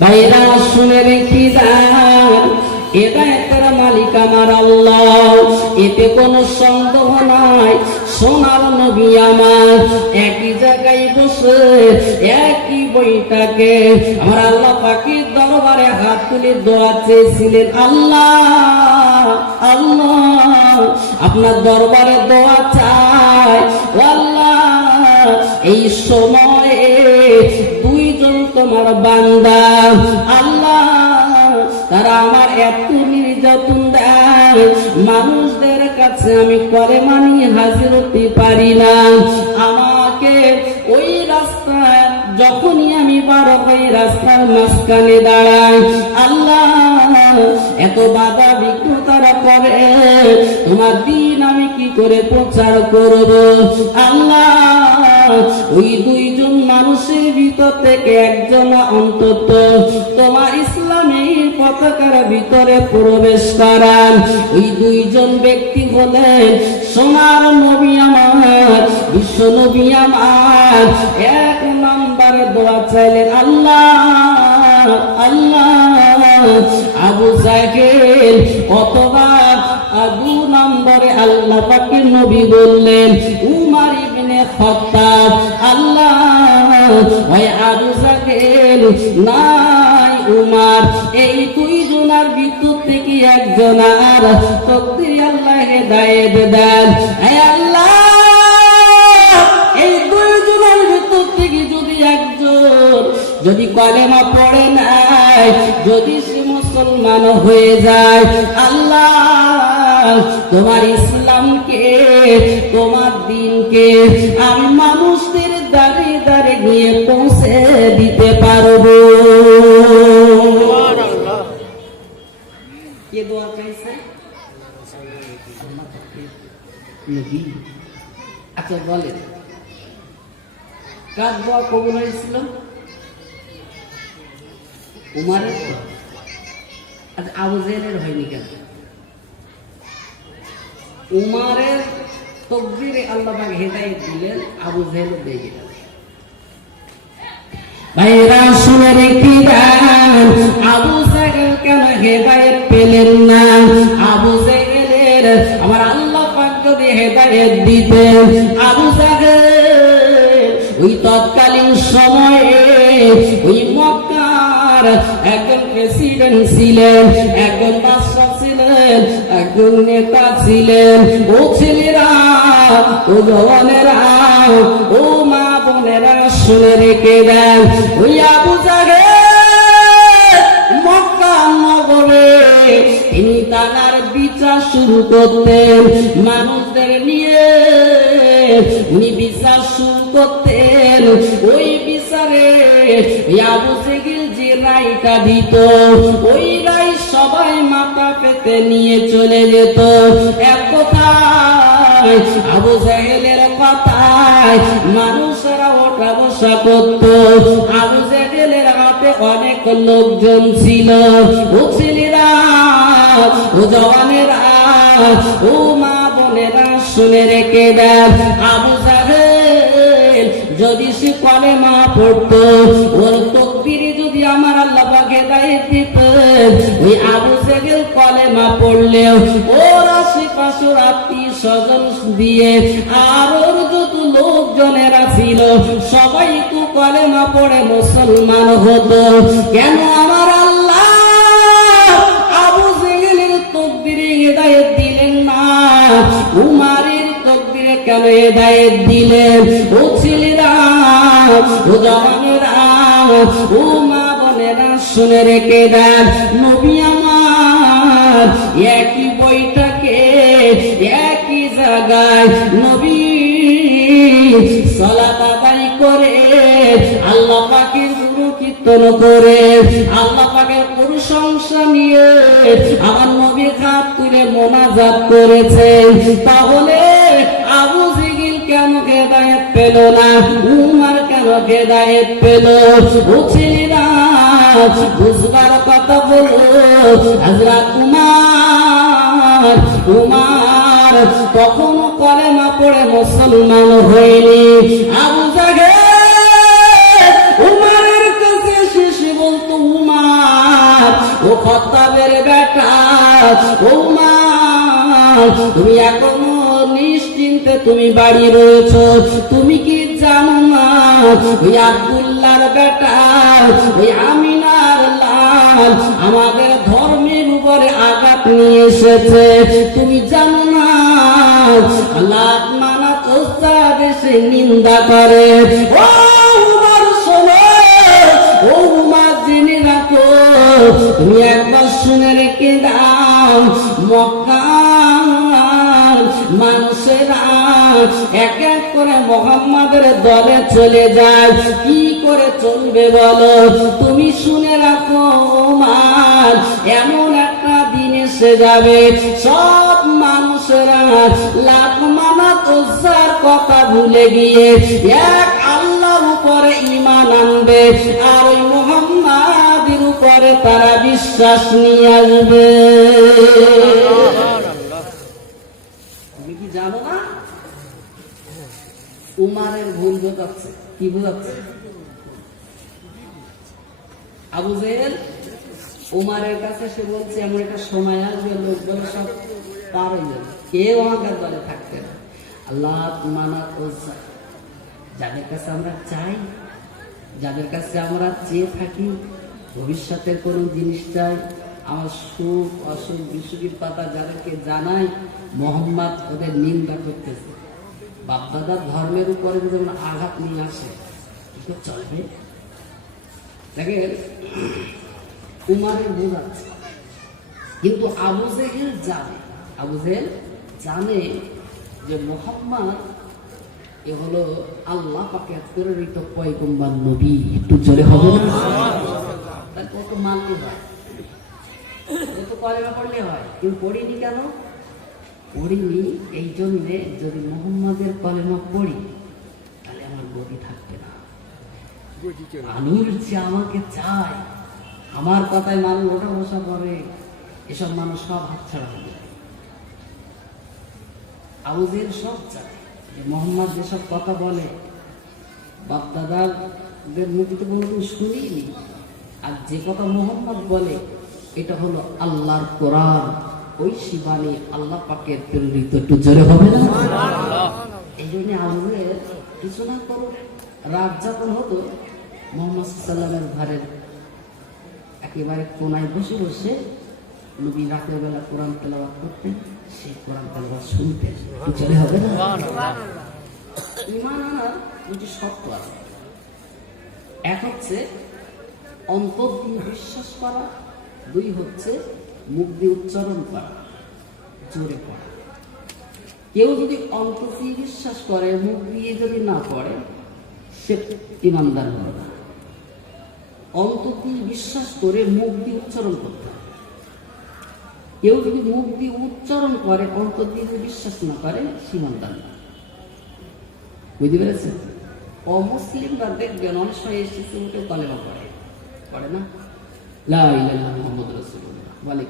ভাইরা শুনে রেখে দেন, হেদায়েতের মালিক আমার আল্লাহ, এতে কোনো সন্দেহ নাই। সোনার নবী আমার একই জায়গায় বসে একই বইটাকে আমার আল্লাহ পাকের দরবারে হাত তুলে দোয়া চেয়েছিলেন, আল্লাহ আল্লাহ আপনার দরবারে দোয়া চাই। আল্লাহ এই সময়ে দুইজন তোমার বান্দা আল্লাহ, তারা আমার এত নির্যাতন দেয়, মানুষদের কাছে আমি কলেমা নিয়ে হাজির হতে পারি না। আমাকে ওই রাস্তায় যখনই আমি বার হই রাস্তার মাঝখানে দাঁড়াই, আল্লাহ এত বাধা বিঘ্ন তারা করে, তোমার দিন আমি কি করে প্রচার করব? আল্লাহ ওই দুইজন মানুষের ভিতর থেকে একজন অন্তত তোমার ইসলামের পতাকার ভিতরে প্রবেশ করান। ওই দুইজন ব্যক্তি হলেন সোনার নবী আমার, বিশ্ব নবী আমার। এক নম্বরে দোয়া চাইলেন, আল্লাহ আল্লাহ আবু জাহেল, অথবা দু নম্বরে আল্লাহ পাকের নবী বললেন উমর ইবনে খাত্তাব, আল্লাহ ওই আবু জাহেল নাই উমর, এই দুইজনের ভিতর থেকে একজন আর তকদীর আল্লাহ হেদায়েত দেন। হে আল্লাহ এই দুইজনের ভিতর থেকে যদি একজন যদি কলেমা পড়ে নাই, যদি সে মুসলমান হয়ে যায়, আল্লাহ তোমার ইসলামকে তোমার দিনকে আমি মানুষদের দ্বারে দ্বারে গিয়ে পৌঁছে দিতে পারবো। কে দোয়া চাইছে? আচ্ছা বলেন, কার দোয়া কবুল হয়েছিল? উমারের। আচ্ছা আবু জাহেলের হয়নি কেন? উমারের তকদিরে আল্লাহ পাক হেদায়েত দিলেন, আবু জাহেল দিয়ে গেলেন। ভাইরা শুনে রেখে দেন, আবু জাহেল কেন হেদায়েত পেলেন না? আবু জাহেলের আমার আল্লাহ পাক যদি হেদায়েত দিতেন, আবু জাহেল ওই তৎকালীন সময়ে ওই মক্কার একজন প্রেসিডেন্ট ছিলেন, একজন বাদশা ছিলেন, একজন নেতা ছিলেন। ও ছেলেরা, ও জওয়ানেরা, ও মা বোনেরা শুনে রেখে দেন, ওই আবু জাহেল মক্কা নগরে তিনি তার বিচার শুরু করতেন, মানুষদের নিয়ে উনি বিচার শুরু করতেন। ওই বিচারে আবু জাহেল যে রায়টা দিত, ওই রায় সবাই মাথা পেতে নিয়ে চলে যেত। এক কথায় আবু জাহেলের কথায় মানুষেরা ওঠা বসা করত। আবু জাহেলের হাতে অনেক লোকজন ছিল। ও ছেলেরা, ও জওয়ানেরা, ও মা বোনেরা শুনে রেখে দেন, আবু জাহেল যদি সে কলেমা পড়তো, ওর তকদিরে যদি আমার আল্লাহ পাক হেদায়েত দিতেন, ওই আবু জাহেল কলেমা পড়লেও ওর আশেপাশের আত্মীয় স্বজন দিয়ে আর ওর যত লোকজনেরা ছিল সবাই তো কলেমা পড়ে মুসলমান হতো। কেন আমার আল্লাহ আবু জাহেলের তকদিরে হেদায়েত দিলেন না? উমারের তকদিরে কেন হেদায়েত দিলেন? ও ছেলেরা, ও জওয়ানেরা, ও মা বোনেরা শুনে রেখে দেন, নবী আমার একই বইটাকে একই জায়গায় নবী সালাত আদায় করে আল্লাহ পাকের গুণকীর্তন করে আল্লাহ পাকের প্রশংসা নিয়ে আমার নবী হাত তুলে মোনাজাত করেছেন। তাহলে আবু জাহেল কেন হেদায়েত পেল না? উমর কেন হেদায়েত পেল? ও ছেলেরা, বুঝবার কথা বলো। হযরত উমর কখনো কলেমা পড়ে মুসলমান হয়নি। আবু জাহেল উমরের কাছে শেষে বলতো, উমর খাত্তাবের বেটা ওমর, তুমি এখনো নিশ্চিন্তে তুমি বাড়ি রয়েছো। তুমি কি জানো না ওই আব্দুল্লাহর বেটা ওই আমিনার লাল আমাদের ধর্মের উপরে আঘাত নিয়ে এসেছে? তুমি জানো না লাত মানাত ওস্তাদ এসে নিন্দা করে। ও উমর শোনো, ও উমর জেনে রাখো, তুমি একবার শুনে রেখে দাও, মক্কার মানুষেরা এক এক করে মুহাম্মাদের দলে চলে যায়। কি করে চলবে বলো? তুমি শুনে রাখো ওমর, এমন একটা দিন এসে যাবে সব মানুষেরা লাত মানাত ওজ্জার কথা ভুলে গিয়ে এক আল্লাহর উপরে ঈমান আনবে, আর ওই মুহাম্মাদের উপরে তারা বিশ্বাস নিয়ে আসবে। তুমি কি জানো না? উমারের ভুল বোঝাচ্ছে। কি বোঝাচ্ছে? আবু জেহেল উমারের কাছে সে বলছে এমন একটা সময় আসবে লোক বলে সব পার হয়ে যাবে, কেউ আমাদের দলে থাকবে না। আল্লাহ মানাত ওজ্জা যাদের কাছে আমরা চাই, যাদের কাছে আমরা চেয়ে থাকি, ভবিষ্যতের কোন জিনিস চাই, আমার সুখ অসুখ বিসুখের কথা যাদেরকে জানাই, মোহাম্মদ ওদের নিন্দা করতেছে। বাপদাদার ধর্মের উপরে যদি আঘাত নিয়ে আসে তো চলবে? দেখেন উমারের ভুল আছে, কিন্তু আবু জেহেল জানে, আবু জেহেল জানে যে মোহাম্মদ এ হলো আল্লাহ পাকের প্রেরিত পয়গম্বর নবী। একটু জোরে হবে না? তার কত মানতে হয়, কত কলেমা পড়লে হয়, কিন্তু পড়িনি কেন? পড়িনি এই জন্যে যদি মোহাম্মদের কলেমা পড়ি তাহলে আমার গতি থাকবে না। মানুষ যে আমাকে চায়, আমার কথায় মানুষ ওঠা বসা করে, এসব মানুষ সব হাতছাড়া হবে। আবু জেহেল সব চায় যে মোহাম্মদ যেসব কথা বলে বাপদাদাদের মুখে তো কোনোদিন শুনিনি, আর যে কথা মোহাম্মদ বলে এটা হলো আল্লাহর কোরআন, ওই শিবানী আল্লাহ পাকের প্রেরিত। একটু জোরে হবে না? এই জন্য আবু জেহেল কিছু না করো, রাত যখন হতো মোহাম্মদ সাল্লামের ঘরের একেবারে কোনায় বসে বসে নবী রাতের বেলা কোরআন তেলাওয়াত করতেন, সেই কোরআন তেলাওয়াত শুনতেন। চলে হবে না? ঈমান আনার দুটি শর্ত আছে। এক হচ্ছে অন্তর দিয়ে বিশ্বাস করা, দুই হচ্ছে মুখ দিয়ে উচ্চারণ করা, জোরে পড়া। কেউ যদি অন্তর দিয়ে বিশ্বাস করে, মুখ দিয়ে যদি না পড়ে, সে ঈমানদার হবে না। অন্তর দিয়ে বিশ্বাস করে মুখ দিয়ে উচ্চারণ করতে হবে। কেউ যদি মুখ দিয়ে উচ্চারণ করে, অন্তর দিয়ে বিশ্বাস না করে, ঈমানদার না। বুঝতে পেরেছেন? অমুসলিমরা দেখবেন অনেক সময় এসেছে উঠে কলেমা পড়ে না, লা ইলাহা ইল্লাল্লাহ মুহাম্মাদুর রাসূলুল্লাহ বলে,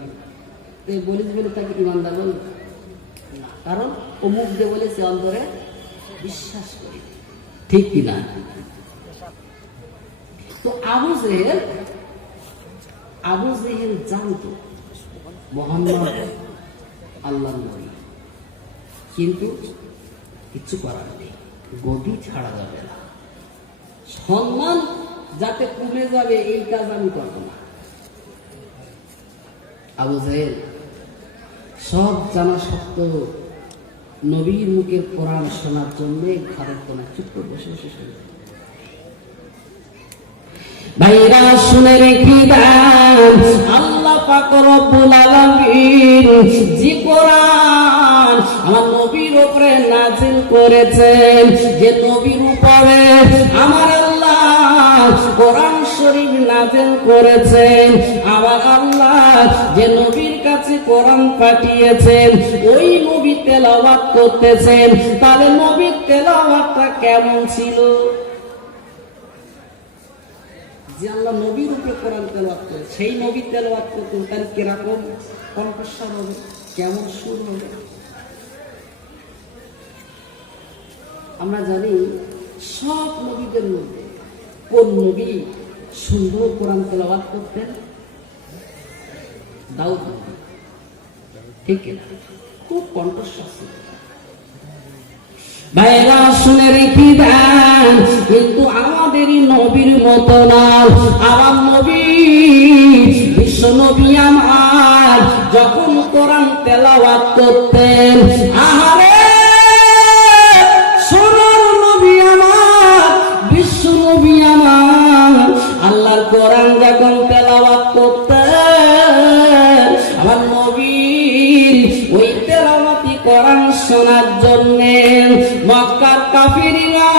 কি বলিস বলে তাকে ঈমানদার বলে না, কারণ ও মুখ দিয়ে বলেছে, অন্তরে বিশ্বাস করি। ঠিক কিনা? তো আবু জেহেল জানতো মুহাম্মদ আল্লাহর নবী, কিন্তু কিছু করার নেই, গদি ছাড়া যাবে না, সম্মান যাতে কমে যাবে এই কাজ আমি করব না। আবু জেহেল সব জানা সত্ত্বেও নবীর মুখের কোরআন শোনার জন্য ঘরের কোনায় চুপ করে বসে বসে শুনবে। ভাইরা শুনে রেখে দেন, আল্লাহ পাক রব্বুল আলামিন যে কোরআন আমার নবীর উপরে নাযিল করেছেন, যে নবীর উপরে আমার আল্লাহ কোরআন শরীফ নাযিল করেছেন, আমার আল্লাহ যে নবীর কাছে কোরআন পাঠিয়েছেন, ওই নবী তেলাওয়াত করতেছেন, তাহলে নবীর তেলাওয়াতটা কেমন ছিল? যে আল্লাহ নবীর উপরে কোরআন তেলাওয়াত করে, সেই নবী তেলাওয়াত করতেন, তাহলে কিরকম কণ্ঠস্বর হবে, কেমন সুর হবে? আমরা জানি সব নবীদের মধ্যে কোন নবী সুন্দর কোরআন তেলাওয়াত করতেন? দাউদ নবী, ঠিক কিনা? খুব কণ্ঠস্বর ছিল। ভাইরা শুনে রেখে দেন, কিন্তু আমাদেরই নবীর মতো না। আমার নবী, বিশ্ব নবী আমার, যখন কোরআন তেলাওয়াত করতেন, আহারে সোনার নবী আমার, বিশ্ব নবী আমার, আল্লাহর কোরআন যখন তেলাওয়াত করতেন, আমার নবীর ওই তেলাওয়াতি কোরআন শোনার জন্যে মক্কার কাফিররা,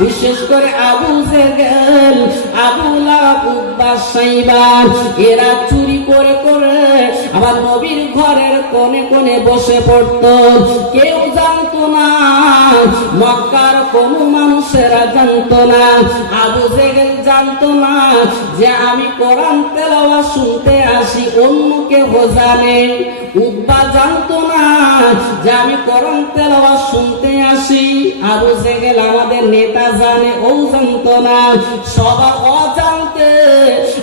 বিশেষ করে আবু জেহেল, আবু লাহাব, উতবা, সাইবা, এরা চুরি করে করে আমার নবীর ঘরের কোণে কোণে বসে পড়ত। কেউ জানতো না, মক্কার কোন মানুষেরা জানতো না, আবু জেহেল জানতো না যে আমি কোরআন তেলাওয়াত শুনতে আসি, অন্য কেউ জানে। উতবা জানতো না যে আমি কোরআন তেলাওয়াত শুনতে আসি, আবু জেহেল আমাদের নেতা জানে, ও জানতো না। সবার অজান্তে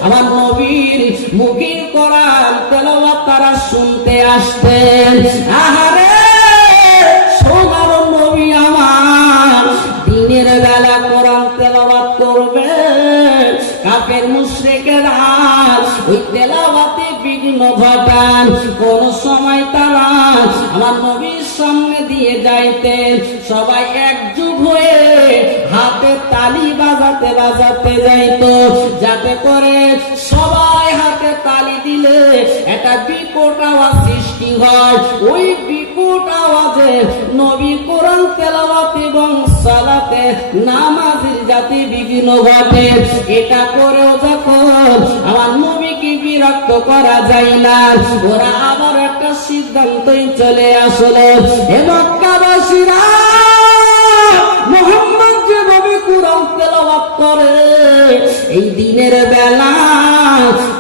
আমার নবীর মুখের কোরআন তেলাওয়াত তারা শুনতে আসতেন। আহারে সোনার নবী আমার, দিনের বেলা কোরআন তেলাওয়াত করবে, কাফের মুশরিকেরা ওই তেলাওয়াতে বিঘ্ন ঘটান। কোন সময় তারা আমার নবীর সামনে দিয়ে যাইতেন, সবাই একজোট হয়ে হাতে তালি বাজাতে বাজাতে যাইত, যাতে করে সবাই হাতে তালি দিলে একটা বিকট আওয়াজ সৃষ্টি হয়। ওই বিকট আওয়াজে নবী কোরআন তেলাওয়াত এবং সালাতে নামাজের যাতে বিঘ্ন ঘটে। এটা করেও যখন আমার নবীকে বিরক্ত করা যায় না, ওরা আবার একটা সিদ্ধান্তই চলে আসলো, হে মক্কাবাসীরা, মুহাম্মদ যেভাবে কোরআন তেলাওয়াত করে এই দিনের বেলা,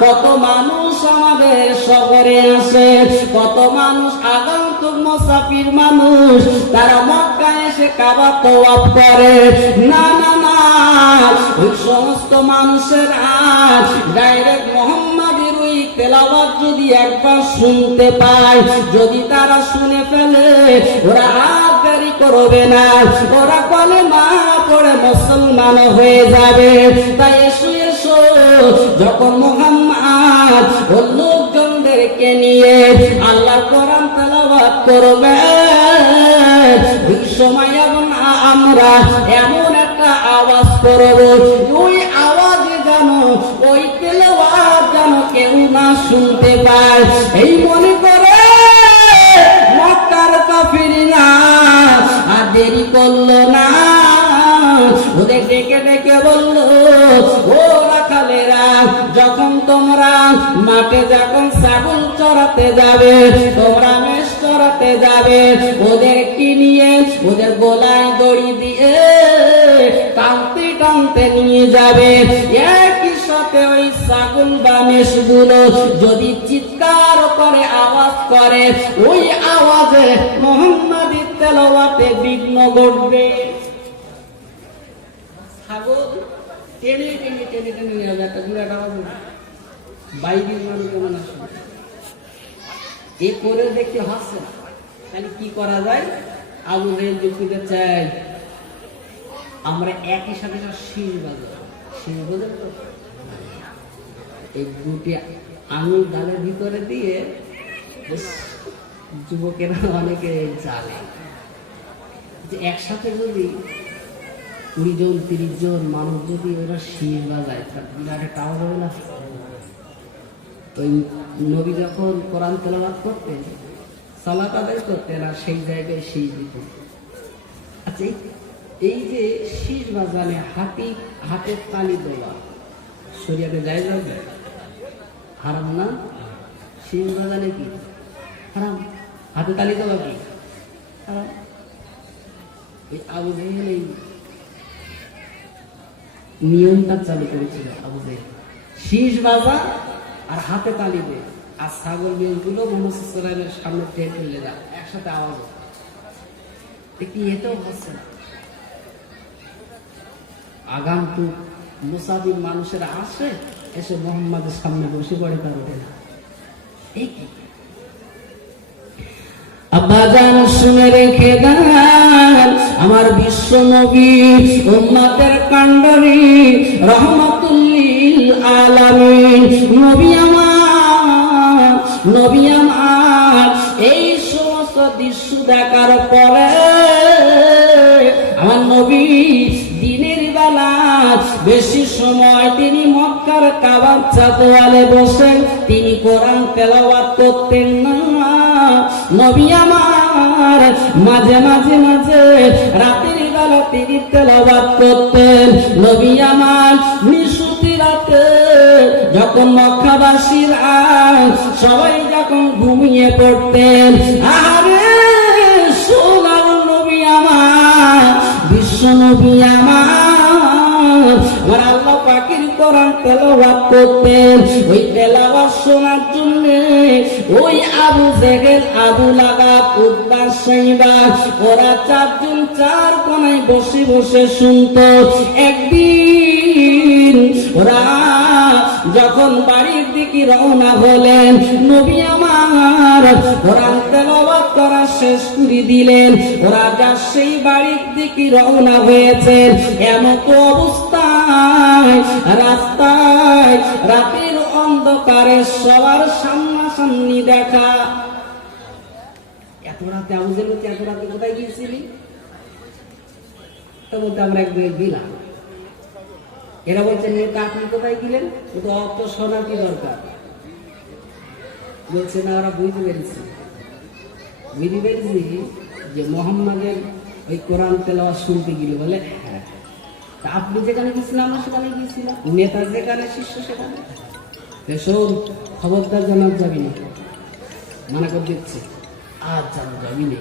কত মানুষ আমাদের শহরে আসে, কত মানুষ আগন্তুক মুসাফির মানুষ, তারা মক্কায় এসে কাবা তওয়াফ করে। না না না, ওই সমস্ত মানুষের আজ ডাইরেক্ট মুহাম্মাদের ওই তেলাওয়াত যদি একবার শুনতে পায়, যদি তারা শুনে ফেলে, ওরা আর দেরি করবে না, ওরা কলেমা পড়ে মুসলমান হয়ে যাবে। তাই এসো এসো, যখন মুহাম্মদ ও লোকজনদেরকে নিয়ে আল্লাহর কোরআন তেলাওয়াত করবে, ওই সময় আমরা এমন একটা আওয়াজ করব, ওই আওয়াজে যেন ওই তেলাওয়াত যেন কেউ না শুনতে পায়। এই মনে করে মক্কার কাফিররা আর দেরি করলো না, ওদের ডেকে ডেকে বলল, ও রাখালেরা, যখন তোমরা মাঠে যখন ছাগল চড়াতে যাবে, তোমরা মেষ চড়াতে যাবে, ওদেরকে নিয়ে ওদের গলায় দড়ি দিয়ে টানতে টানতে নিয়ে যাবে। একই সাথে ওই ছাগল বা মেষগুলো যদি চিৎকার করে আওয়াজ করে, ওই আওয়াজে মুহাম্মাদি তেলাওয়াতে বিঘ্ন ঘটবে। ছাগল টেনে টেনে টেনে টেনে নিয়ে যাবে, একটা বিরাট আওয়াজ হবে, বাইরের মানুষ কেমন আসবে, এ করে দেখতে হাসছে। তাহলে কি করা যায়? আবু জেহেল যুক্তিতে চাই আমরা একই সাথে শির বাজাবো। শির বাজাবো তো এই দুটি আঙুল ডালের ভিতরে দিয়ে যুবকেরা অনেকে জানে যে একসাথে যদি 20 জন 30 জন মানুষ যদি ওরা শির বাজায়, বিরাট একটা আওয়াজ হবে না? ওই নবী যখন কোরআন তেলাওয়াত করতেন, সালাত আদায় করতেন, আর সেই জায়গায় শীষ দিতেন। আচ্ছা, এই যে শীষ বাজানে হাতের তালি দেওয়া শরিয়াতে জায়েজ আছে? হারাম না? শীষ বাজানে কি হারাম? হাতে তালি দেওয়া কি হারাম? ওই আবু জেহেল এই নিয়মটা চালু করেছিল। আবু জেহেল শীষ বাজা আর হাতে তালি দে, আর ছাগল মেয়েগুলো মুহাম্মদের সামনে ঠেলে দাও, একসাথে আওয়াজ কি? এটাও হচ্ছে না। আগান্তুক মুসাফির মানুষেরা আসে, এসে মুহাম্মদের সামনে বসে পড়ে, তার ওঠে না। এই কি আব্বাজান শুনে রেখে দেন, আমার বিশ্ব নবী উম্মতের কান্ডারি রহমাতুল লিল আলামিন নবী আমার এই সমস্ত দৃশ্য দেখার পরে আমার নবী দিনের বেলা বেশি সময় তিনি মক্কার কাবার চাতওয়ালে বসে তিনি কোরআন তেলাওয়াত করতেন না। নবী আমার মাঝে মাঝে রাতের বেলা তিনি তেলাওয়াত করতেন। নবী আমার নিশুতি রাতে যখন মক্কাবাসীরা সবাই যখন ঘুমিয়ে পড়তেন, আরে সোনার নবী আমার বিশ্ব নবী আমার আল্লাহ পাকের কোরআন তেলাওয়াত করতেন। ওই তেলাওয়াত শোনার জন্য ওই আবু জেহেল, আবু লাহাব, উতবা, শাইবা ওরা চারজন চার কোণায় বসে বসে শুনতো। একদিন ওরা যখন বাড়ির দিকে রওনা হলেন, নবী আমার কোরআন তেলাওয়াত করা শেষ করে দিলেন। ওরা যা সেই বাড়ির দিকে রওনা হয়েছে, এমত অবস্থায় রাস্তায় রাতের অন্ধকারে সবার সামনাসামনি দেখা। এত রাতে আবুজের মধ্যে এত রাতে কোথায় গিয়েছিলি? তো বলতে আমরা এক জায়গায় গেলাম। এরা বলছেন নেতা আপনি কোথায় গেলেন? কিন্তু অত শোনার কি দরকার? বলছে না, ওরা বুঝতে পেরেছি যে মোহাম্মদের ওই কোরআন তেলাওয়াত শুনতে গেলে। বলে হ্যাঁ, তা আপনি যেখানে গেছিলাম আমরা সেখানে গিয়েছিলাম, নেতা যেখানে শিষ্য সেখানে। শোন, খবরদার জানার যাবি না, মানা করে দিচ্ছি, আজ জানা যাবি না,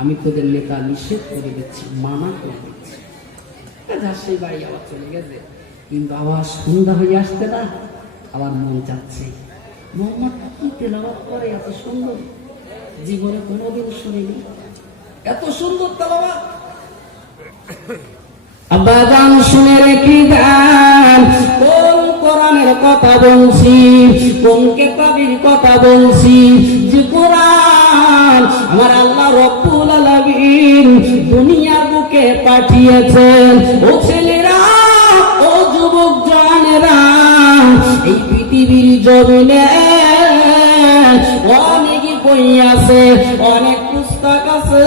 আমি তোদের নেতা নিষেধ করে দিচ্ছি, মানা করে দিচ্ছি। যার সেই বাড়ি আবার চলে গেছে। কিন্তু আবার সন্ধ্যা হয়ে আসতে না, আবার মন চাচ্ছে মোহাম্মদ কি তেলাওয়াত করে, এত সুন্দর, জীবনে কোনোদিন শুনিনি এত সুন্দর তেলাওয়াত। আব্বাজান শুনে রেখে দেন, কোন কোরআনের কথা বলছি, কোন কিতাবের কথা বলছি, যে কোরআন আমার আল্লাহ রব্বুল আলামিন দুনিয়ার বুকে পাঠিয়েছেন। ও ছেলেরা, ও যুবক জওয়ানেরা, এই পৃথিবীর জমিনে অনেক বই আছে, অনেক পুস্তক আছে,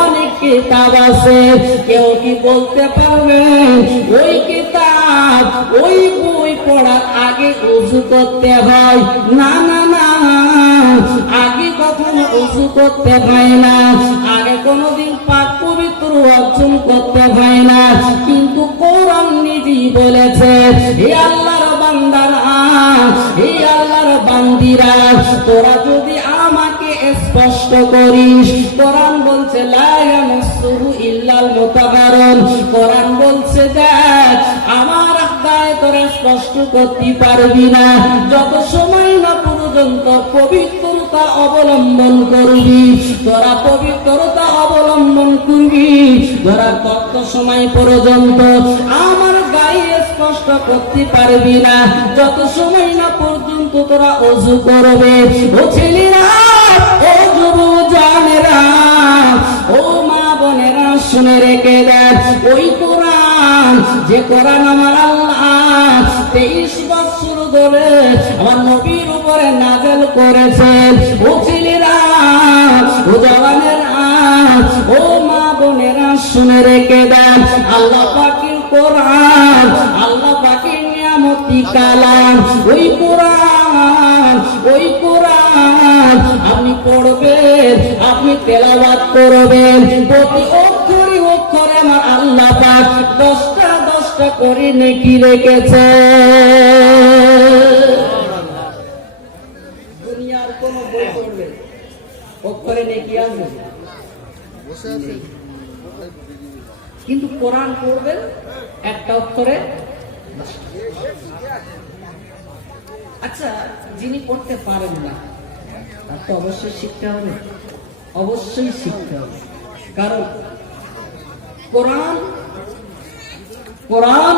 অনেক কিতাব আছে। কেউ কি বলতে পারবে ওই কিতাব, ওই বই পড়ার আগে ওযু করতে হয়? না না না, আগে কখনো ওযু করতে হয় না, আগে কোনোদিন পাক পবিত্র অর্জন করতে হয় না। কিন্তু কোরআন নিজেই বলেছে, হে আল্লাহর বান্দারা, হে আল্লাহর বান্দিরা, তোরা যদি আমাকে স্পষ্ট করিস, কোরআন বলছে লা ইয়ামাসসুহু ইল্লাল মুতাহহারুন। কোরআন বলছে দেখ, আমার আত্মায় তোরা স্পষ্ট করতে পারবি না যত সময় না পর্যন্ত পবিত্রতা অবলম্বন করবি। তোরা পবিত্রতা অবলম্বন করবি, তোরা তত সময় পর্যন্ত আমার গায়ে স্পষ্ট করতে পারবি না যত সময় না পর্যন্ত তোরা ওযু করবে। ও ছেলেরা, ও যুবকেরা, ও মা বোনেরা, শুনে রেখে দেখ, ওই কোরআন, যে কোরআন আমার আল্লাহ 23 বছর ধরে আমার নবীর উপরে নাযিল করেছেন। ও ছেলেরা, ও জওয়ানেরা, ও মা বোনেরা, শুনে রেখে দেন, আল্লাহ পাকের কোরআন, আল্লাহ পাকের নিয়ামতি কালাম, ওই কোরআন, ওই কোরআন আপনি পড়বেন, আপনি তেলাওয়াত করবেন, প্রতি অক্ষরে অক্ষরে আমার আল্লাহ পাক 10টা করে নেকি রেখেছে। দুনিয়ার কোন বই পড়বে অক্ষরে নেকি আছে, কিন্তু কোরআন পড়বেন একটা অক্ষরে। আচ্ছা, যিনি পড়তে পারেন না তার তো অবশ্যই শিখতে হবে, অবশ্যই শিখতে হবে। কারণ কোরআন, কোরআন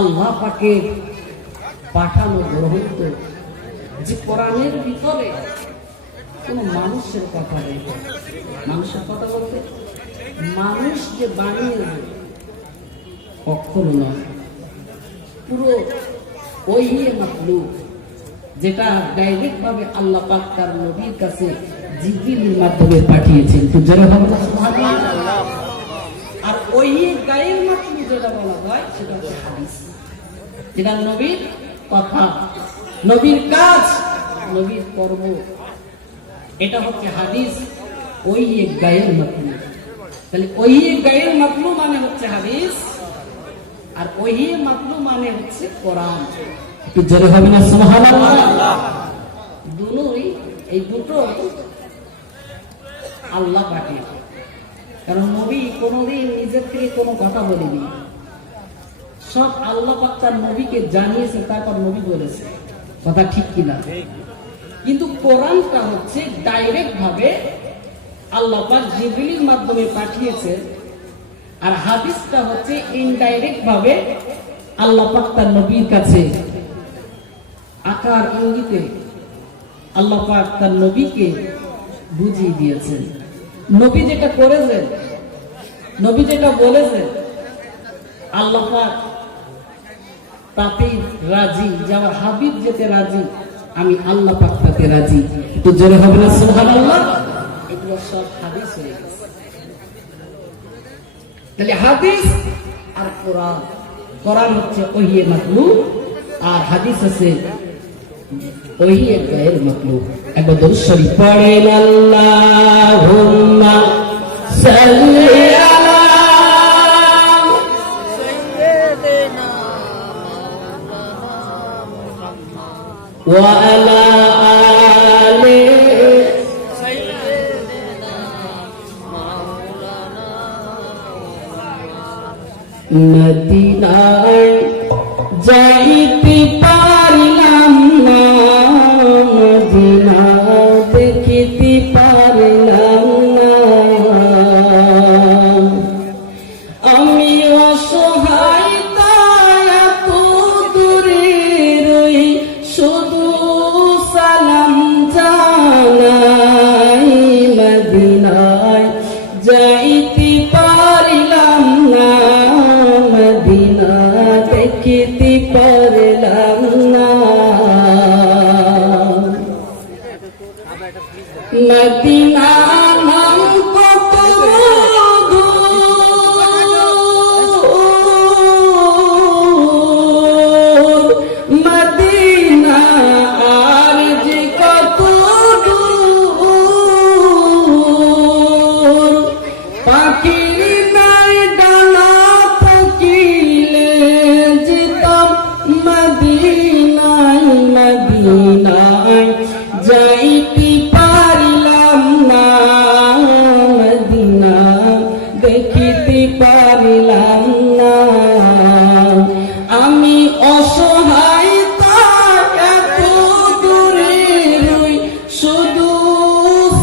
আল্লাহ পাকের পাঠানো গ্রন্থ, যে কোরআনের ভিতরে কোন মানুষের কথা নেই। মানুষের কথা বলতে মানুষ যে বানিয়ে কখনো নয়, পুরো ওহিয়ে মাতলুব, যেটা ডাইরেক্ট ভাবে আল্লাহ পাক তার নবীর কাছে জিবরিলের মাধ্যমে পাঠিয়েছেন। তো যারা বলবো সুবহানাল্লাহ। আর ওহিয়ে গায়ের মাতলুব যেটা বলা হয় সেটা হচ্ছে হাদিস, যেটা নবীর কথা, নবীর কাজ, নবীর কর্ম, এটা হচ্ছে হাদিস। ওহিয়ে গায়ের মাতলুব, তাহলে ওহিয়ে গায়ের মাতলুব মানে হচ্ছে হাদিস, আর ওহিয়ে মাতলুব মানে হচ্ছে কোরআন। একটু জোরে হবে না সুবহানাল্লাহ। দুটোই, এই দুটো আল্লাহ পাঠিয়েছে। কারণ নবী কোনোদিন নিজের থেকে কোনো কথা বলেনি, সব আল্লাহ পাক তার নবীকে জানিয়েছে, তারপর নবী বলেছে। কথা ঠিক কিনা? কিন্তু কোরআনটা হচ্ছে ডাইরেক্ট ভাবে আল্লাহ পাক জিবরিলের মাধ্যমে পাঠিয়েছে, আর হাদিসটা হচ্ছে ইনডাইরেক্ট ভাবে আল্লাহ পাক তার নবীর কাছে আকার ইঙ্গিতে আল্লাহ পাক তার নবীকে বুঝিয়ে দিয়েছেন। নবী যেটা করেছেন, নবী যেটা বলেছেন, আল্লাহ পাক তাতেই রাজি, যে আমার হাবিব যেতে রাজি, আমি আল্লাহ পাক তাতে রাজি। তো জোরে হবে না সুবহানাল্লাহ। এগুলো সব হাদিস হয়ে গেছে। তাহলে হাদিস আর কোরআন, কোরআন হচ্ছে ওহিয়ে মাতলুব, আর হাদিস হচ্ছে ওহিয়ে গায়ের মাতলুব। একবার দরুদ শরীফ পড়েন, আল্লাহুম্মা সাল্লি আলা সাইয়্যিদিনা ওয়া আলা আলি সাইয়্যিদিনা মাওলানা মদিনায় যাইতে পারলাম না, মদিনা দেখিতে পারলাম না, আমি অসহায় তাই এত দূরে রই, শুধু সালাম জানাই, মদিনায় যাইতে পারলাম না, মদিনা দেখিতে পারলাম না, মদিনা নাম কত দূর, মদিনা আর যে কত দূর, পাখির নাই ডানা থাকিলে যেতাম মদিনায়, মদিনায় যাইতে পারলাম না, মদিনা দেখিতে পারলাম না, আমি অসহায় তাই এত দূরে রই, শুধু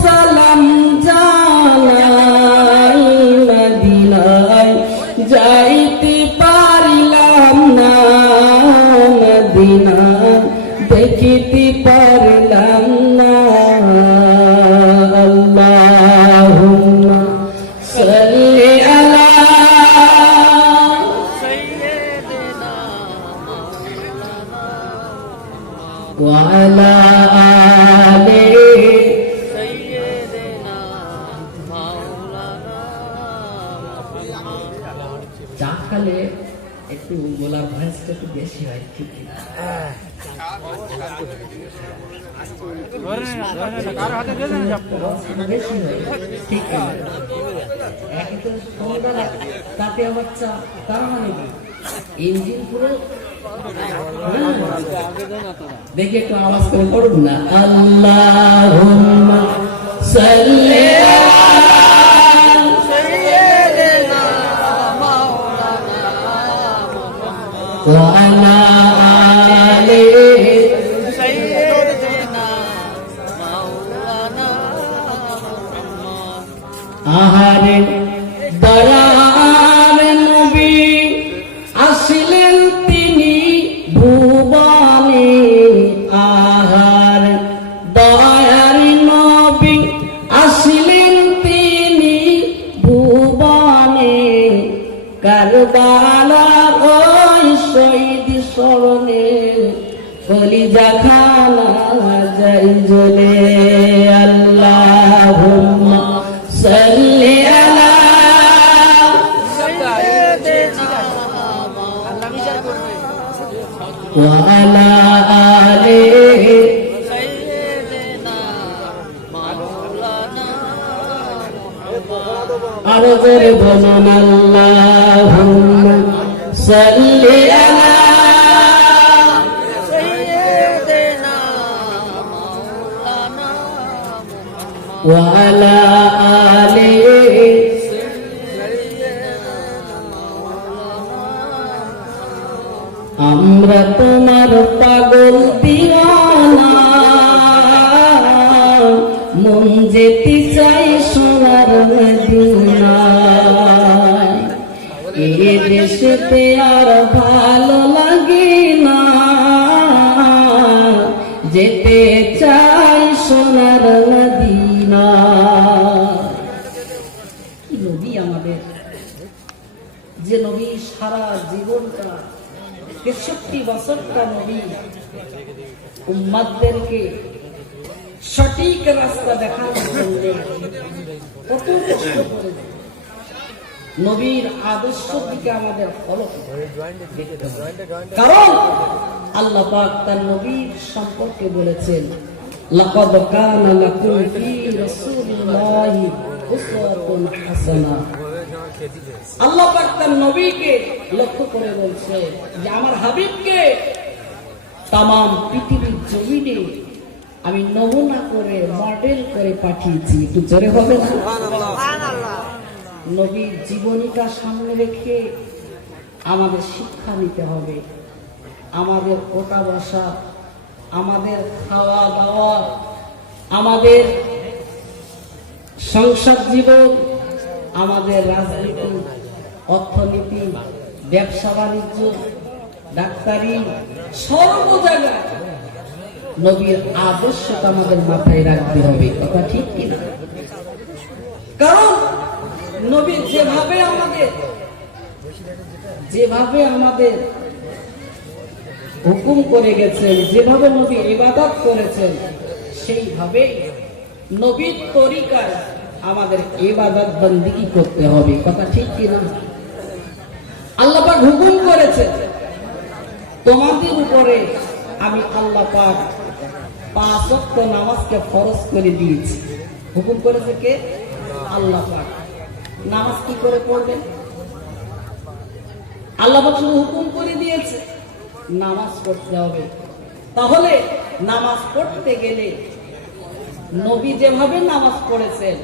সালাম জানাই, মদিনায় যাইতে পারলাম না, মদিনা দেখিতে পারলাম না, আল্লাহুম্মা সাল্লি আলা সাইয়্যিদিনা ওয়া আলা আলি সাইয়্যিদিনা মাওলানা। চা খেলে একটু গলার ভয়েসটা একটু বেশি হয়, ঠিক না? বেশি হয়, ঠিক না? একে তো সন্ধ্যা লাগে, তাতে আবার চা, তার মানে কি ইঞ্জিন পুরো। দেখি একটু আওয়াজ করে পড়ুন না, আল্লাহুম্মা সাল্লি আলা সাইয়্যিদিনা মাওলানা ওয়া আলা আলি সাইয়্যিদিনা মাওলানা। আহারে দয়ার নবী আসিলেন তিনি ভুবনে, আহারে কলিজা খানা যাই জ্বলে আল্লাহুম্মা সাল্লি আলা ওয়া আলা আলিহি আরো জোরে বলুন আল্লাহুম্মা সাল্লি আলা ওয়া আলা আলিহি আমরা তোমার পাগল দিওয়ানা মন যেতে চাই সোনার মদিনায় এ দেশেতে আর ভালো লাগে না যেতে চাই সোনার মদিনায় কি নবী আমাদের, যে নবী সারা জীবনটা ৬৩ বছরটা নবী উম্মতদেরকে সঠিক রাস্তা দেখানোর জন্য কত কষ্ট করে নবীর আদর্শের দিকে আমাদের ফলো করতে হবে। কারণ আল্লাহ পাক তার নবীর সম্পর্কে বলেছেন লাকাদ কানা লাকুম ফী রাসূলিল্লাহি উসওয়াতুন হাসানাহ। আল্লাহ পাক তার নবীকে লক্ষ্য করে বলছে যে আমার হাবিবকে তাম পৃথিবীর জমিনে আমি নমুনা করে মডেল করে পাঠিয়েছি। একটু জোরে হবে না? নবীর জীবনীটা সামনে রেখে আমাদের শিক্ষা নিতে হবে। আমাদের ওঠা বসা, আমাদের খাওয়া দাওয়া, আমাদের সংসার জীবন, আমাদের রাজনীতি, অর্থনীতি, ব্যবসা বাণিজ্য, ডাক্তারি, সর্ব জায়গায় নবীর আদর্শটা আমাদের মাথায় রাখতে হবে। কথা ঠিক কিনা? কারণ নবী যেভাবে আমাদের হুকুম করে গেছেন, যেভাবে নবী ইবাদত করেছেন, সেইভাবে নবীর তরিকায় আমাদের ইবাদত বন্দেগী করতে হবে। কথা ঠিক কিনা? আল্লাহ পাক হুকুম করেছেন তোমাদের উপরে আমি আল্লাহ পাক 5 ওয়াক্ত নামাজকে ফরজ করে দিয়েছি। হুকুম করেছে কে? আল্লাহ পাক। নামাজ কি করে পড়বেন? আল্লাহ পাক শুধু হুকুম করে দিয়েছে নামাজ পড়তে হবে। তাহলে নামাজ পড়তে গেলে নবী যেভাবে নামাজ পড়েছেন,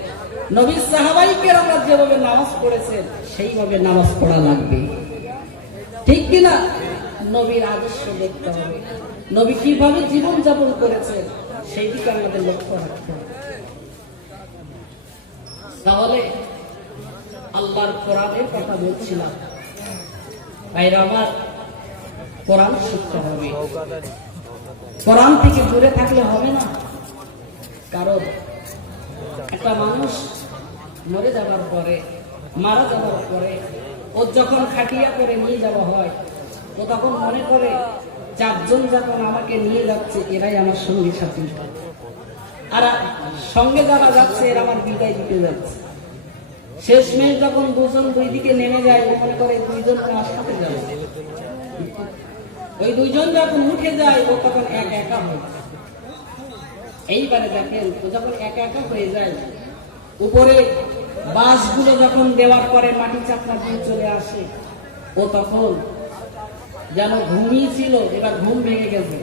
নবীর সাহাবায়ে কেরামরা যেভাবে নামাজ পড়েছেন, সেইভাবে নামাজ পড়া লাগবে। ঠিক কিনা? নবীর আদর্শ দেখতে হবে, নবী কিভাবে জীবন যাপন করেছেন সেই দিকে আমাদের লক্ষ্য রাখতে হবে। তাহলে আল্লাহর কোরআনের কথা বলছিলাম, ভাইরা আমার, কোরআন শিখতে হবে। কোরআন থেকে দূরে থাকলে হবে না। কারণ একটা মানুষ মরে যাবার পরে, মারা যাবার পরে ও যখন খাটিয়া করে নিয়ে যাওয়া হয়, ও তখন মনে করে 4 জন যখন আমাকে নিয়ে যাচ্ছে এরাই আমার সঙ্গী সাথী, আর সঙ্গে যারা যাচ্ছে এরা আমার বিদায় দিতে যাচ্ছে। শেষমেশ যখন 2 জন 2 দিকে নেমে যায়, ও মনে করে 2 জন আমার সাথে যাবে। ওই 2 জন যখন উঠে যায় ও তখন একা একা হয়। এইবারে দেখেন ও যখন একা একা হয়ে যায়, উপরে বাঁশগুলো যখন দেওয়ার পরে মাটি চাপনা দিয়ে চলে আসে, ও তখন যেন ঘুমিয়ে ছিল, এবার ঘুম ভেঙে গেছে।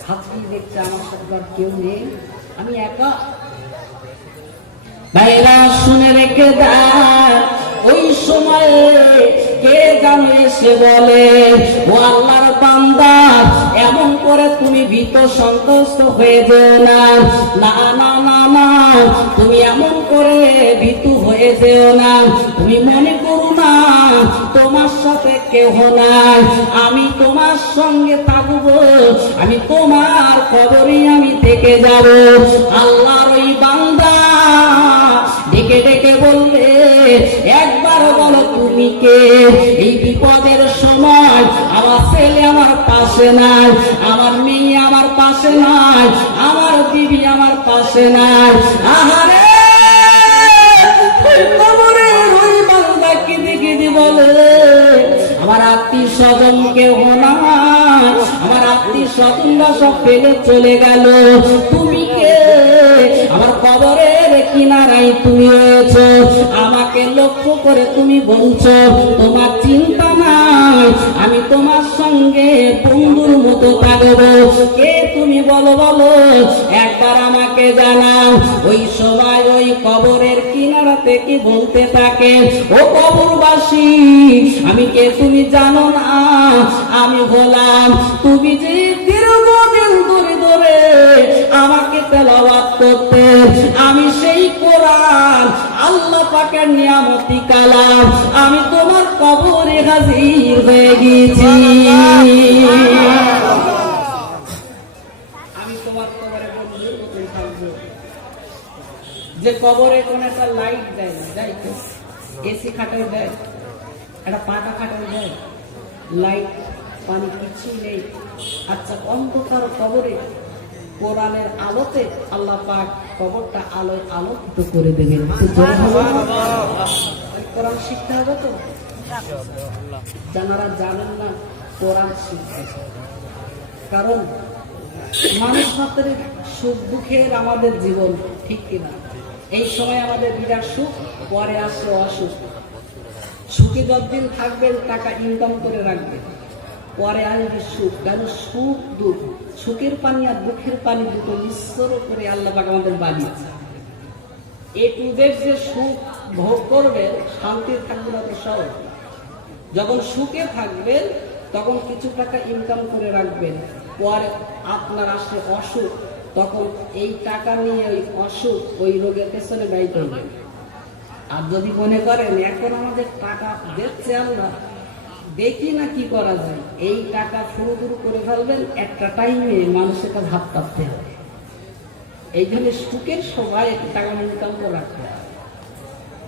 ছাত্রী দেখছে আমার সাথে আর কেউ নেই, আমি একা। ভাইরা শুনে রেখে দেয়, ওই সময়ে কে জানো এসে বলে, ও আল্লাহর বান্দা, এমন করে তুমি ভীত সন্ত্রস্ত হয়ে যেও না। না না না না, তুমি এমন করে ভীতু হয়ে যেও না। তুমি মনে করো না তোমার সাথে কেহ নাই, আমি তোমার সঙ্গে থাকবো, আমি তোমার কবরে আমি থেকে যাব। আল্লাহর ওই বান্দা ডেকে ডেকে বললে, একবার বলো তুমি কে? এই বিপদের সময় আমার ছেলে আমার পাশ পাশে নাই, আমার মেয়ে আমার পাশে নাই, আমার বিবি আমার পাশে নাই। আহারে কবরের ওই বান্দা কেঁদে কেঁদে বলে, আমার আত্মীয় স্বজন কেউ নাই, আমার আত্মীয় স্বজনরা সব ফেলে চলে গেল, তুমি কে? আমার কবরের কিনারায় তুমি রয়েছো, আমাকে লক্ষ্য করে তুমি বলছো তোমার চিন্তা নাই, আমি তোমার সঙ্গে বন্ধুর মতো থাকবো। কে তুমি বলো বলো, একবার আমাকে জানাও। ওই সবাই ওই কবরের কিনারা থেকে বলতে থাকে, ও কবরবাসী, আমি কে তুমি জানো না? আমি হলাম তুমি যে দীর্ঘদিন ধরে ধরে আমাকে তেলাওয়াত করতে, আমি সেই কোরআন আল্লাহ পাকের নিয়ামতি কালাম, আমি তোমার কবরে হাজির হয়ে গেছি। আমি তোমার কবরে বন্ধুর মতো থাকবো। যে কবরে কোন একটা লাইট দেয় না, যাই তো এসি খাটাই দেয়, একটা পাটা খাটাই দেয়, লাইট পানি কিছুই নেই। আচ্ছা, অন্ধকার কবরে কোরআনের আলোতে আল্লাহ পাক কবরটা আলোয় আলোকিত করে দেবেন। কোরআন শিখতে হবে তো, যারা জানেন না কোরআন শিখতে, কারণ মানুষ মাত্র সুখ দুঃখের আমাদের জীবন, ঠিক কিনা? এই সময় আমাদের বিরাট সুখ, পরে আসে অসুখ। সুখে যতদিন থাকবেন টাকা ইনকাম করে রাখবেন, পরে আসবে সুখ। কেন? সুখ দুঃখ, সুখের পানি আর দুঃখের পানি দুটো মিশ্র করে আল্লাহ পাক আমাদের বানিয়েছে। এ টু জেড যে সুখ ভোগ করবেন, শান্তি থাকবে না তো সহজ। যখন সুখে থাকবেন তখন কিছু টাকা ইনকাম করে রাখবেন, পরে আপনার আসে অসুখ, তখন এই টাকা নিয়ে ওই অসুখ, ওই রোগের পেছনে ব্যয় করবেন। আর যদি মনে করেন এখন আমাদের টাকা দিচ্ছে আল্লাহ, দেখি না কি করা যায়, এই টাকা শুরু করে ফেলবেন, একটা টাইমে মানুষের কাছে হাত কাঁপতে হবে। এই জন্য সুখের সবাই টাকা ইনকাম করে রাখতে হবে,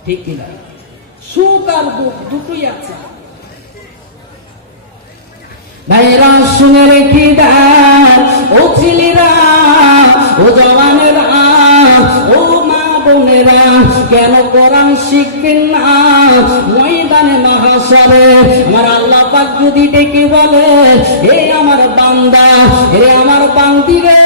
ঠিক কিনা? সুখ আর দুঃখ দুটোই আছে। ভাইরা শুনে রেখে দেন, ও ছেলেরা, ও জওয়ানেরা, ও মা বোনেরা, কেন কোরআন শিখবেন না? ময়দানে মাহশরে আমার আল্লাহ পাক যদি ডেকে বলে, হে আমার বান্দা, হে আমার বান্দি রে,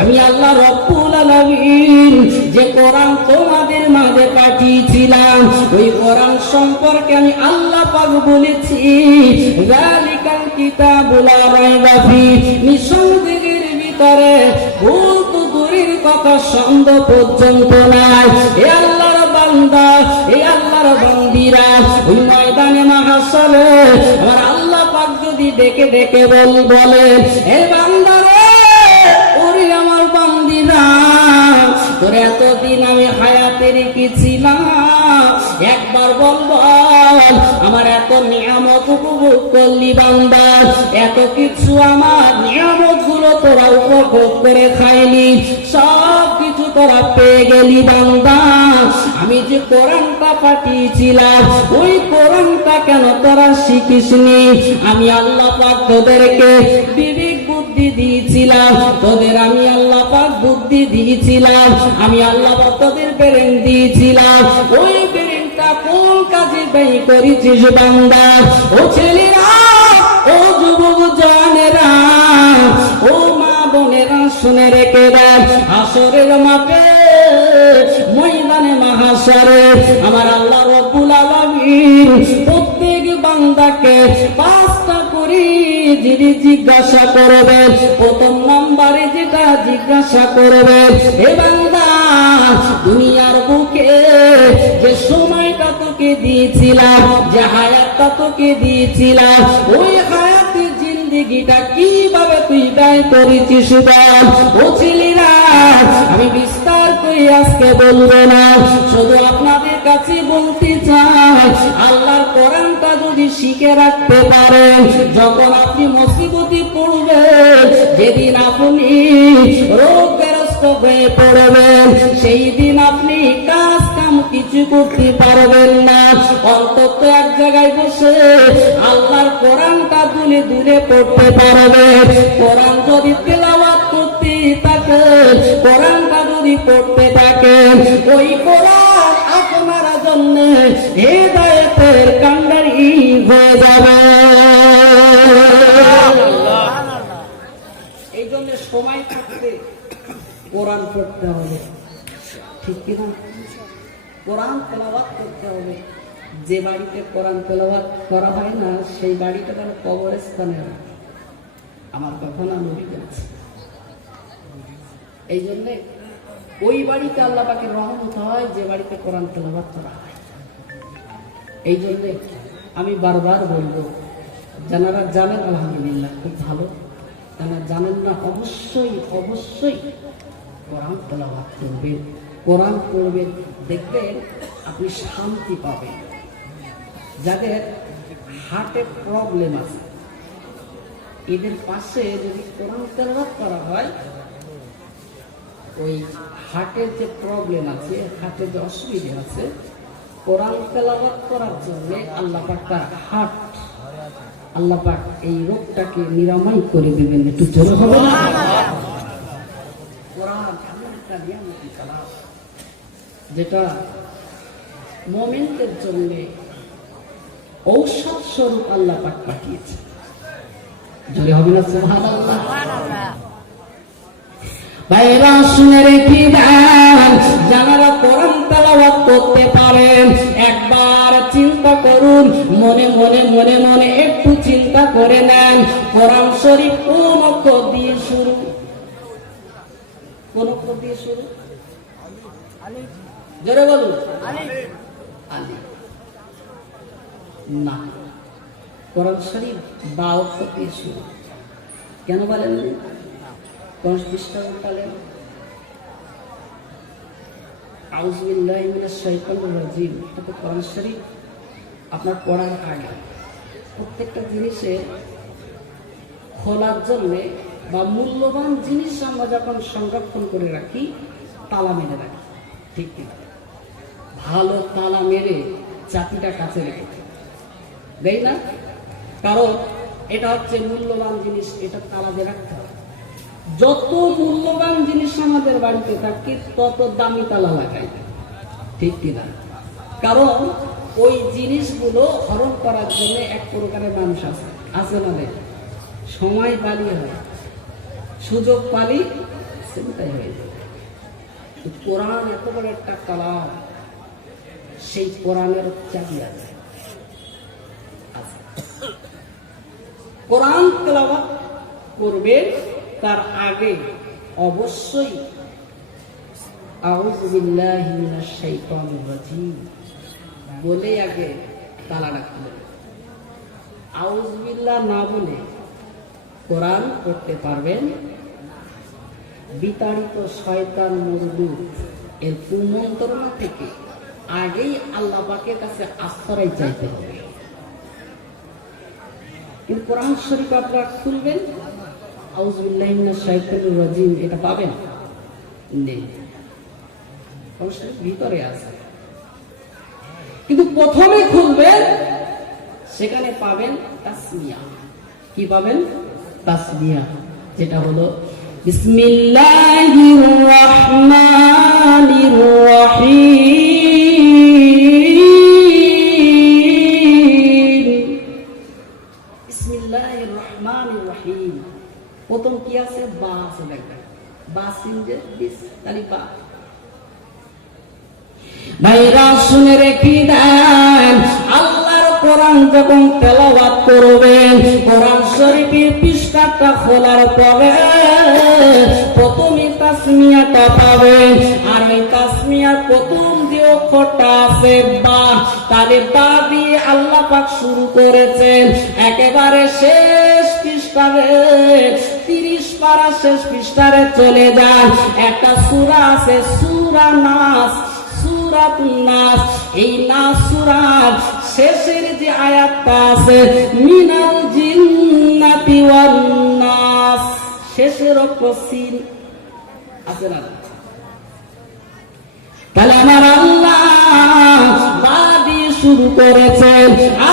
আমি আল্লাহ রব্বুল আলামিন যে কোরআন তোমাদের মাঝে পাঠিয়েছিলাম, ওই কোরআন সম্পর্কে আমি আল্লাহ পাক বলেছি, যালিকাল কিতাবুল লা রাইবা ফীহি, নিঃসন্দেহের ভিতরে ভুল তো দূরের কথা, সন্দেহ পর্যন্ত নাই। হে আল্লাহর বান্দা, হে আল্লাহর বান্দিরা, ওই ময়দানে মাহশরে আমার আল্লাহ পাক যদি ডেকে ডেকে বলে, হে বান্দা রে, ওরে আমার বান্দিরা, তোর এতদিন আমি হায়াতে রেখেছিলাম, একবার বল আমার এত নিয়ামত উপভোগ করলি বান্দা, এত কিছু আমার নিয়ামত গুলো তোরা উপভোগ করে খাইলি, সব কিছু তোরা পেয়ে গেলি বান্দা, আমি যে কোরআনটা পাঠিয়েছিলাম ওই কোরআনটা কেন তোরা শিখিসনি? আমি আল্লাহ পাক তোদেরকে বিবেক বুদ্ধি দিয়েছিলাম, তোদের আমি আল্লাহ পাক বুদ্ধি দিয়েছিলাম, আমি আল্লাহ পাক তোদের ব্রেন দিয়েছিলাম, ওই ব্রেনটা কোন কাজে ব্যয় করেছিস বান্দা? ও ছেলেরা, ও যুবক জওয়ানেরা, ও মা বোনেরা, শুনে রেখে দেন, হাসরের মাঠে ময়দানে মাহশরে আমার আল্লাহ রব্বুল আলামিন প্রত্যেক বান্দাকে 5টা করে জিজ্ঞাসা করবেন। প্রথম নম্বরে যেটা জিজ্ঞাসা করবেন, হে বান্দা, দুনিয়ার বুকে যে সময়টা তোকে দিয়েছিলাম, যে হায়াতটা তোকে দিয়েছিলাম, ওই হায়াতের জিন্দেগিটা কিভাবে তুই ব্যয় করেছিস বল? ও ছেলেরা, আমি বিস্তার করে আজকে বলবো না, শুধু আপনাদের কাছে বলতে চাই, আল্লাহর কোরআনটা যদি শিখে রাখতে পারেন, যখন আপনি মুসিবতে পড়বেন, যেদিন আপনি রোগগ্রস্ত হয়ে পড়বেন, সেই দিন আপনি কাজ কাম কিছু কিচ্ছু করতে পারবেন না। অন্তত এক জায়গায় বসে আল্লাহর কোরআনটা দুলে দুলে পড়তে পারবেন। কোরআন যদি তেলাওয়াত করতে থাকেন, কোরআনটা যদি পড়তে থাকেন, ওই কোরআন আপনার জন্য হেদায়েতের কান্ডারি হয়ে যাবে। এই জন্য সময় থাকতে কোরআন পড়তে হবে, ঠিক কিনা? কোরআন তেলাওয়াত করতে হবে। যে বাড়িতে কোরআন তেলাওয়াত করা হয় না সেই বাড়িটা তাহলে কবরস্থানে হয়। আমার কথা না নবী বলেছে। এই জন্য ওই বাড়িতে আল্লাহ পাকের রহমত হয় যে বাড়িতে কোরআন তেলাওয়াত করা হয়। এই জন্য আমি বারবার বলবো, যারা জানেন আলহামদুলিল্লাহ খুব ভালো, যারা জানেন না অবশ্যই অবশ্যই কোরআন তেলাওয়াত করবেন, কোরআন পড়বেন, দেখবেন আপনি শান্তি পাবেন। যাদের হার্টে প্রবলেম আছে এদের পাশে যদি কোরআন তেলাওয়াত করা হয়, ওই হার্টের যে প্রবলেম আছে, হার্টের যে অসুবিধা আছে, কোরআন তেলাওয়াত করার জন্য আল্লাহ পাক তার হার্ট, আল্লাহ পাক এই রোগটাকে নিরাময় করে দিবেন। একটু জোরে হবে না? কোরআন এমন একটা নিয়ামতি কালাম যেটা মুমিনদের জন্য ঔষধ স্বরূপ আল্লাহ পাক পাঠিয়েছে। জোরে হবে না? সুবহানাল্লাহ। ভাইরা শুনে রেখে দেন, যারা কোরআন তেলাওয়াত করতে পারেন একবার চিন্তা করুন, মনে মনে মনে মনে একটু চিন্তা করে নেন, কোরআন শরীফ কোন অক্ষর দিয়ে শুরু? কোন অক্ষর দিয়ে শুরু? জোরে বলুন। আলিফ না, কোরআন শরীফ বা অক্ষর দিয়ে শুরু। কেন বলেন? 10 পৃষ্ঠা উল্টালেন, আউযু বিল্লাহি মিনাশ শাইতানির রাজিম, এটা তো কোরআন শরীফ আপনার পড়ার আগে প্রত্যেকটা জিনিসে খোলার জন্য বা মূল্যবান জিনিস আমরা যখন সংরক্ষণ করে রাখি, তালা মেরে রাখি, ঠিক কিনা? ভালো তালা মেরে চাবিটা কাছে রেখেছি, দেই না? কারণ এটা হচ্ছে মূল্যবান জিনিস, এটা তালা দিয়ে রাখতে হবে। যত মূল্যবান জিনিস আমাদের বাড়িতে থাকে তত দামি তালা লাগাই, ঠিক কিনা? কারণ ওই জিনিসগুলো হরণ করার জন্য এক প্রকারের মানুষ আছে, আছে মানে সময় পালি হয়, সুযোগ পালি চিন্তাই হয়ে যায়। কোরআন এত বড় একটা কালাম, সেই কোরআনের চাবি আছে। কোরআন তেলাওয়াত করবেন তার আগে অবশ্যই আউযু বিল্লাহি মিনাশ শাইতানির রাজিম বলে আগে তালাটা খুলবেন। আউযু বিল্লাহ না বলে কোরআন পড়তে পারবেন, বিতাড়িত শয়তান মজদুর এর কুমন্ত্রণা থেকে আগেই আল্লাহ পাকের কাছে আশ্রয় চাইতে হবে। কিন্তু কোরআন শরীফ আপনারা খুলবেন, আউযু বিল্লাহি মিনাশ শাইতানির রাজিম এটা পাবেন নেই, কোরআন শরীফ ভিতরে আছে। কিন্তু প্রথমে খুলবেন, সেখানে পাবেন তাসমিয়া। কি পাবেন? তাসমিয়া, যেটা হলো বিসমিল্লাহির রহমানির রহিম। বিসমিল্লাহির রহমানির রহিম, প্রথম কি আছে? বা আছে, দেখবেন বা সিনজে বিস তালি বা। ভাইরা শুনে রেখে দেন, আল্লাহর কোরআন যখন তেলাওয়াত করবেন, কোরআন শরীফের পৃষ্ঠাটা খোলার পরে প্রথমে তাসমিয়াটা পাবেন। আর এই তাসমিয়ার প্রথম যে অক্ষরটা আছে বা, তাহলে বা দিয়ে আল্লাহ পাক শুরু করেছেন। একেবারে শেষ পৃষ্ঠারে 30 পারা শেষ পৃষ্ঠারে চলে যান, একটা সূরা আছে সূরা নাস, সূরাতুন নাস। এই নাস সূরার শেষের যে আয়াতটা আছে মিনাল জিন্নাতি ওয়ান নাস, শেষের অক্ষর সিন আছে না? তাহলে আমার আল্লাহ শুরু করেছেন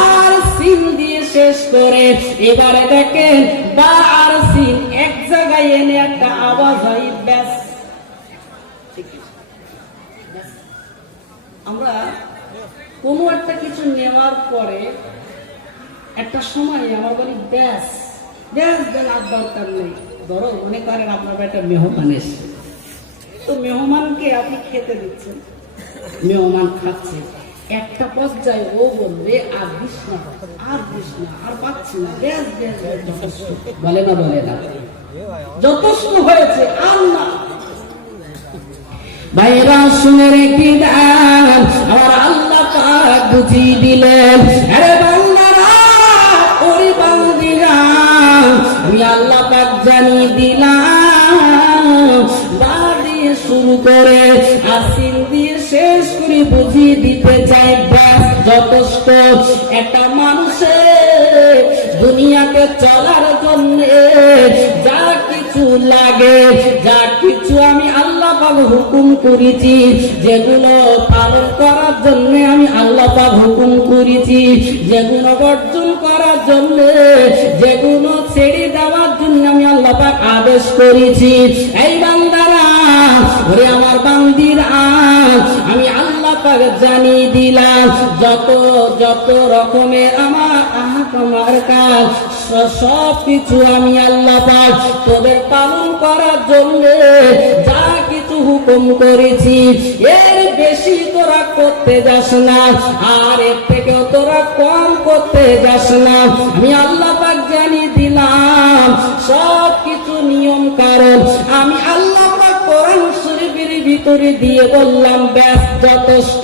আর সিন দিয়ে শেষ করে এবারে দেখেন বা আর সিন এক জায়গায় এনে একটা আওয়াজ হয় ব্যাস। আমরা কোনো একটা কিছু নেওয়ার পরে একটা সময় আমার বলি ব্যাস ব্যাস দেন আর দরকার নেই। ধরো মনে করেন আপনার একটা মেহমান এসে, তো মেহমানকে আপনি খেতে দিচ্ছেন, মেহমান খাচ্ছে, একটা পর্যায়ে ও বলবে আর দিস না, আর দিস না, আর পাচ্ছি না, ব্যাস ব্যাস যথেষ্ট, বলে না বলে না, যথেষ্ট হয়েছে আর না। ভাইরা শুনে রেখে দেন, আমার আল্লাহ পাক বুঝিয়ে দিলেন, আরে বান্দারা ওরে বান্দিরা আমি আল্লাহ পাক জানিয়ে দিলাম, বা দিয়ে শুরু করে আসিন দিয়ে শেষ করে বুঝিয়ে দিতে চাই ব্যাস যথেষ্ট। একটা মানুষের দুনিয়াতে চলার জন্য যা কিছু লাগে, যা কিছু আমি আল্লাহ পাক হুকুম করেছি, যেগুলো পালন করার জন্য আমি আল্লাহ পাক হুকুম করেছি, যেগুলো বর্জন করার জন্য, যেগুলো ছেড়ে দেওয়ার জন্য আমি আল্লাহ পাক আদেশ করেছি। এই বান্দারা ওরে আমার বান্দিরা আমি আল্লাহ পাক জানিয়ে দিলাম, যত যত রকমের আমার কাজ সব কিছু আমি আল্লাহ পাক তোদের পালন করার জন্য যা কিছু হুকুম করেছি এর বেশি তোরা করতে যাস না, আর এর থেকেও তোরা কম করতে যাস না। আমি আল্লাহ পাক জানিয়ে দিলাম সব কিছু নিয়ম কারণ আমি আল্লাহ পাক কোরআন শরীফের ভিতরে দিয়ে বললাম ব্যাস যথেষ্ট,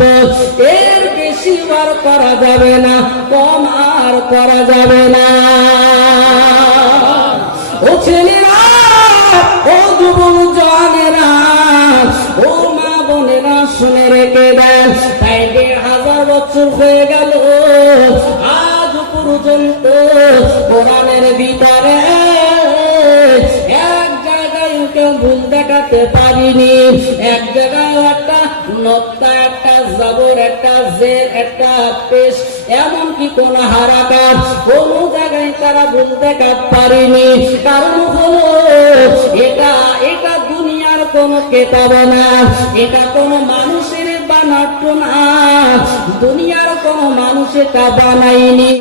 এর বেশি আর করা যাবে না, কম আর করা যাবে না। ও ছেলেরা, ও যুবক জওয়ানেরা, ও মা বোনেরা শুনে রেখে দেন, তাই ১,৫০০ বছর হয়ে গেল আজ পর্যন্ত কোরআনের ভিতরে এক জায়গায় কেউ ভুল দেখাতে পারিনি। এক জায়গায় একটা নক্তা, একটা জবর, একটা জের, একটা পেশ, এমনকি কোন হারাকাত কোন জায়গায় তারা ভুল দেখাতে পারিনি। কারণ হলো এটা দুনিয়ার কোন কেতাব না, এটা কোন মানুষের বানাতো না, দুনিয়ার কোন মানুষ এটা বানায়নি।